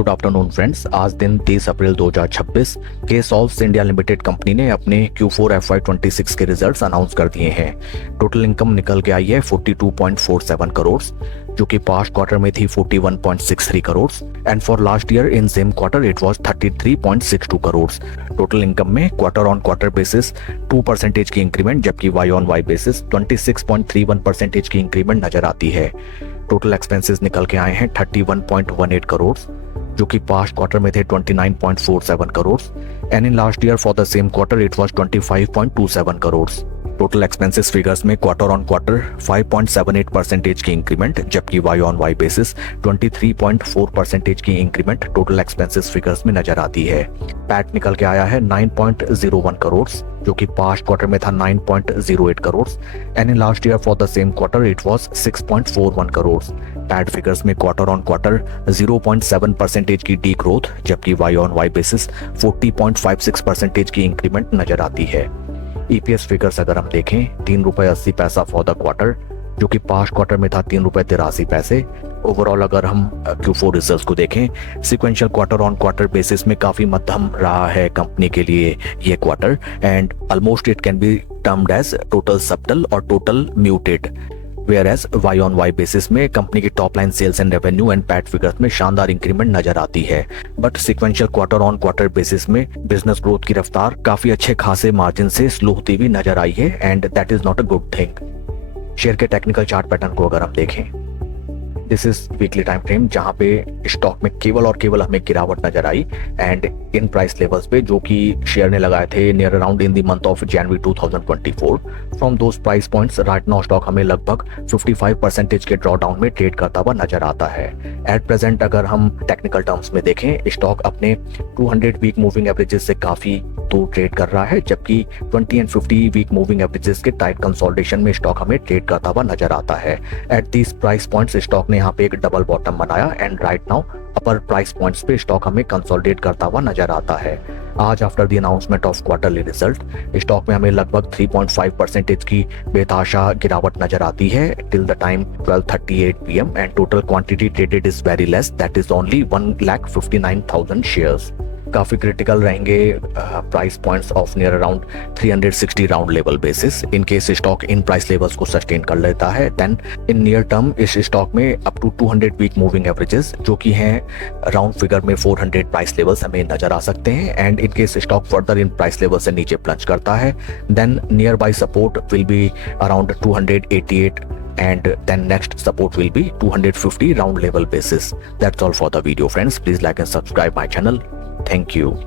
Good afternoon friends. आज दिन 30 अप्रैल 2026 केसॉल्व्स India limited company ने अपने Q4 FY26 के रिजल्ट्स अनाउंस कर दिए हैं। टोटल इनकम निकल के आई है 42.47 करोड़, जो कि पास्ट क्वार्टर में थी 41.63 crore and for last year in same quarter it was 33.62 crore. Total income में क्वार्टर ऑन क्वार्टर बेसिस 2% की इंक्रीमेंट, जबकि वाई ऑन वाई बेसिस 26.31% की इंक्रीमेंट नजर आती है। टोटल एक्सपेंसेस निकल के आए हैं 31.18 करोड़, जो कि पास्ट क्वार्टर में थे 29.47 crore and in last year for the same quarter it was 25.27 crore. Total expenses figures में क्वार्टर ऑन क्वार्टर 5.78% की इंक्रीमेंट, जबकि वाई ऑन वाई बेसिस 23.4% की इंक्रीमेंट टोटल एक्सपेंसेस फिगर्स में नजर आती है। पैट निकल के आया है 9.01 करोड़, जो कि पास्ट क्वार्टर में था 9.08 crore and in last year for the same quarter it was 6.41 crore. PAT figures में क्वार्टर ऑन क्वार्टर 0.7% की डी ग्रोथ, जबकि वाई ऑन वाई बेसिस 40.56% की इंक्रीमेंट नजर आती है। ईपीएस फिगर्स अगर हम देखें 3.80 फॉर द क्वार्टर, जो कि पास्ट क्वार्टर में था 3.83 रुपए। ओवरऑल अगर हम Q4 रिजल्ट्स को देखें sequential quarter on quarter basis में काफी मध्यम रहा है कंपनी के लिए ये quarter and almost it can be termed as total subtle और total muted, whereas Y on Y basis में कंपनी की top line sales and revenue and PAT figures में शानदार इंक्रीमेंट नजर आती है। But sequential quarter on quarter basis में business growth की रफ्तार काफी अच्छे खासे मार्जिन से स्लो होती हुई नजर आई है and that is not a good thing. Share के टेक्निकल चार्ट पैटर्न को अगर हम देखें, this is weekly time frame, जहां पे स्टॉक में केवल और केवल हमें गिरावट नजर आई एंड इन प्राइस लेवल्स पे जो कि शेयर ने लगाए थे near around in the month of January 2024। From those price points right now stock हमें लगभग 55% के ड्रॉ डाउन में ट्रेड करता हुआ नजर आता है। एट प्रेजेंट अगर हम टेक्निकल टर्म्स में देखें, स्टॉक अपने 200 वीक मूविंग एवरेजेस से काफी दूर ट्रेड कर रहा है, जबकि 20 एंड 50 वीक मूविंग एवरेजेस के टाइट कंसोलिडेशन में स्टॉक हमें ट्रेड करता हुआ नजर आता है। At this price points stock ने यहाँ पे एक डबल बॉटम बनाया and right now upper price points पे स्टॉक हमें कंसोलिडेट करता हुआ नजर आता है। आज after the announcement of quarterly result stock में हमें लगभग 3.5% की बेतहाशा गिरावट नजर आती है till the time 12:38 PM and total quantity traded is very less, that is only 1,59,000 shares. काफी क्रिटिकल रहेंगे price points of near around 360 round level basis. In case stock in price levels को सस्टेन कर लेता है then in near term इस stock में up to 200 week moving averages जो कि हैं राउंड फिगर में 400 प्राइस लेवल्स हमें नजर आ सकते हैं and in case stock further in price level से नीचे प्लंज करता है then nearby support will be around 288 and then next support will be 250 round level basis. That's all for the video friends. Please like and subscribe my channel. Thank you.